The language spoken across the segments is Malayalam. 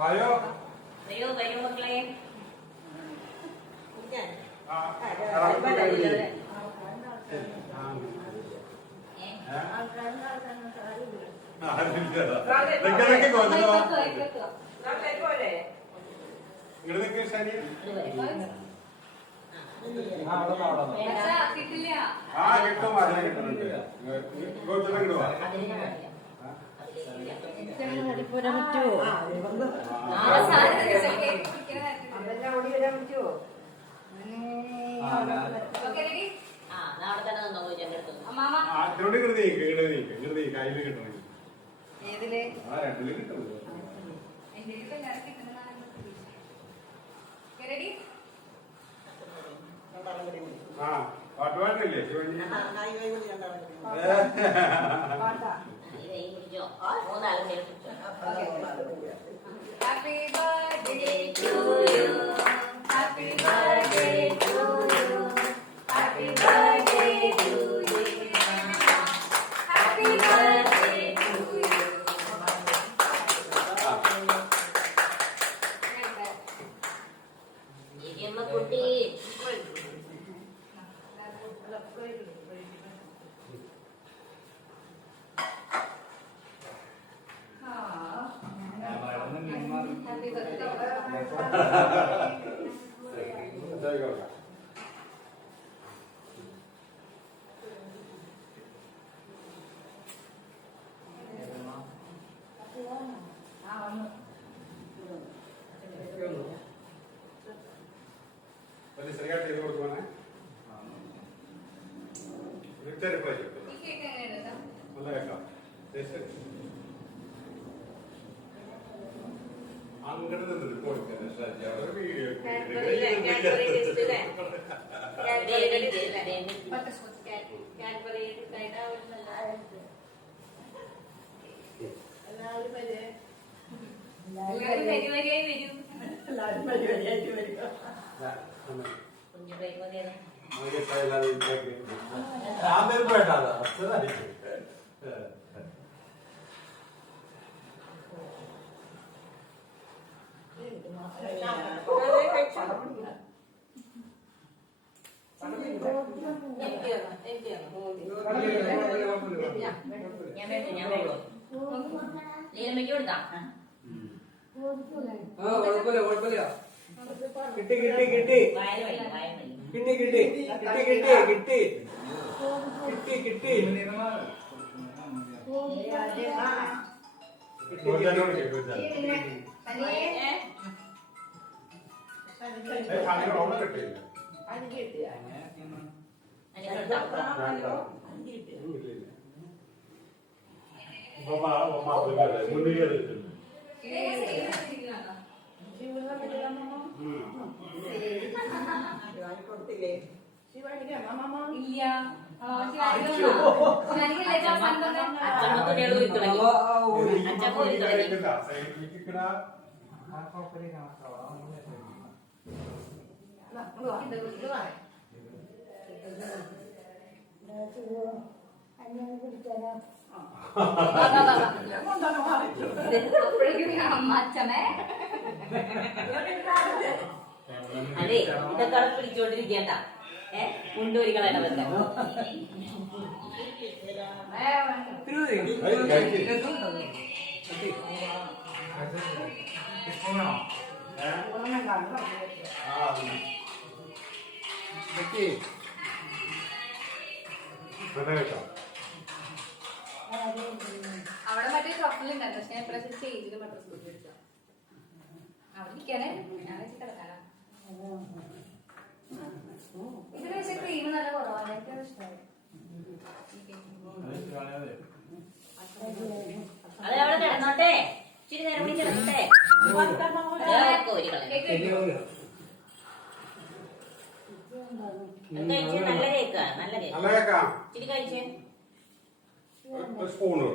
വായോ അയ്യോ വരൂ മക്കളെ. പാട്ടുപാടില്ലേ Happy birthday to you. Happy birthday to you. Happy birthday to you. Happy birthday to you. Idiamma kutti. അതെ ഇതൊക്കെ പിടിച്ചോണ്ടിരിക്കണ്ട. മുണ്ടൂരികളാണ് അതൊക്കെ. അവിടെ മറ്റേ ഷോപ്പിലുണ്ടായിരുന്നു. പക്ഷെ ഞാൻ എപ്പോഴും ചെയ്തിട്ട് മദ്രസ പിടിച്ചോ അവിടെ ഇരിക്കാനേ ഞാൻ വെച്ച് കിടക്കാനാ. ഇതിന് പക്ഷെ ക്രീം നല്ല കുറവാണ്. എനിക്കത് ഇഷ്ടമായി. അത് അവിടെ കിടന്നോട്ടെ. ഇച്ചിരി നേരം കൂടി കിടന്നോട്ടെ. നല്ല കേക്കാ. നല്ല കേക്കാ. ഇച്ചിരി കഴിച്ചേ. സ്പൂണ്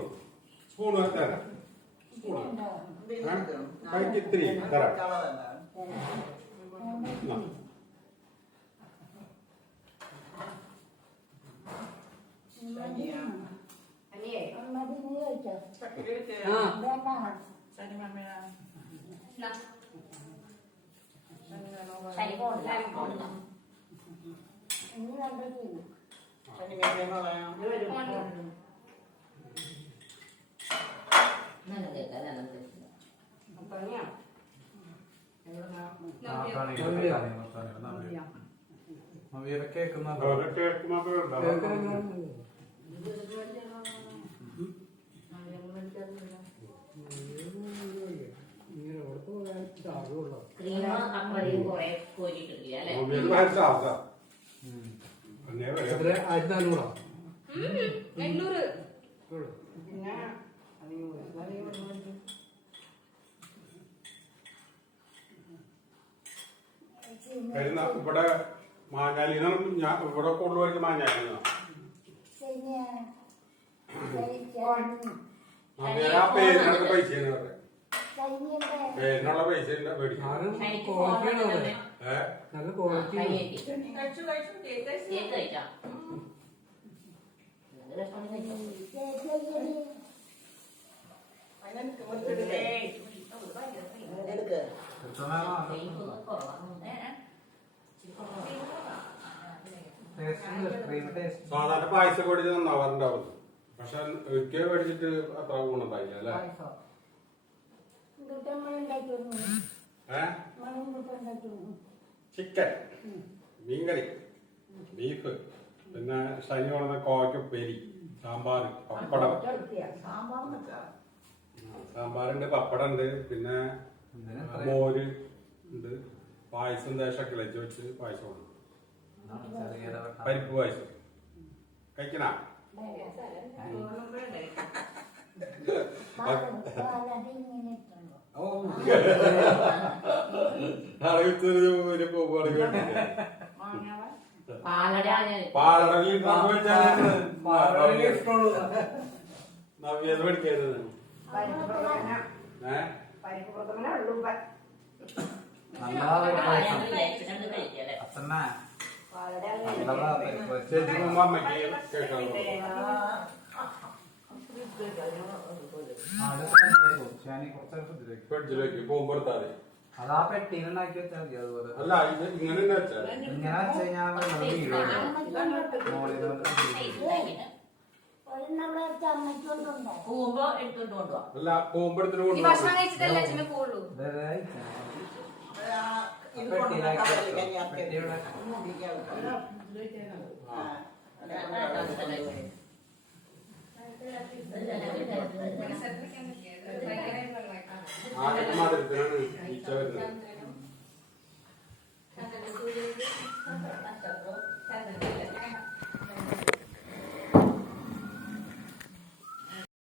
സ്പൂണ് തരാം. ഇത്തിരി തരാം. ശനി പോണില്ല പോണില്ല നല്ല കേൾക്കാം നല്ല ക്രീം അപ്പഴേയും കുറെ കോരിട്ടിട്ടില്ല അല്ലെ 800 ഇവിടെ മാഞ്ഞാലിനും ഇവിടെ കൂടുതൽ മാഞ്ഞാലിനോ ആ പേരിനൊക്കെ പൈസ പേരിനുള്ള പൈസ സാധാരണ പായസം മേടിച്ച് നന്നാവാറുണ്ടാവും പക്ഷെ ഒരിക്കൽ മേടിച്ചിട്ട് അത്ര ഗുണമുണ്ടായില്ല അല്ലേ ചിക്കൻ മീൻകറി ബീഫ് പിന്നെ ശനി കൊണ്ടുവന്ന കോവയ്ക്കുപ്പേരി സാമ്പാർ പപ്പടം സാമ്പാറുണ്ട് പപ്പടം ഉണ്ട് പിന്നെ മോര് ഉണ്ട് പായസം ദേശമൊക്കെ വെച്ച് വെച്ച് പായസം ഉണ്ട് പരിപ്പ് പായസം കഴിക്കണ പഠിക്കരുത് ഫ്രിഡ്ജിലേക്ക് പോകുമ്പോഴത്താതെ അതാ പെട്ടിയിലുണ്ടാക്കി വെച്ചാൽ മതി അതുപോലെ അല്ല ഇത് ഇങ്ങനെ വെച്ചാൽ ഇങ്ങനെ വെച്ച് കഴിഞ്ഞാൽ പോകുമ്പോ എടുത്തോണ്ട് കൊണ്ടുപോവാ അല്ല പോകുമ്പോഴത്തിന് ഈ ഭക്ഷണം കഴിച്ചിട്ടല്ലേ അച്ഛനെ പോവുള്ളൂ ആദ്യത്തെ മാതിരത്തിനാണ് ഈച്ച വരുന്നത്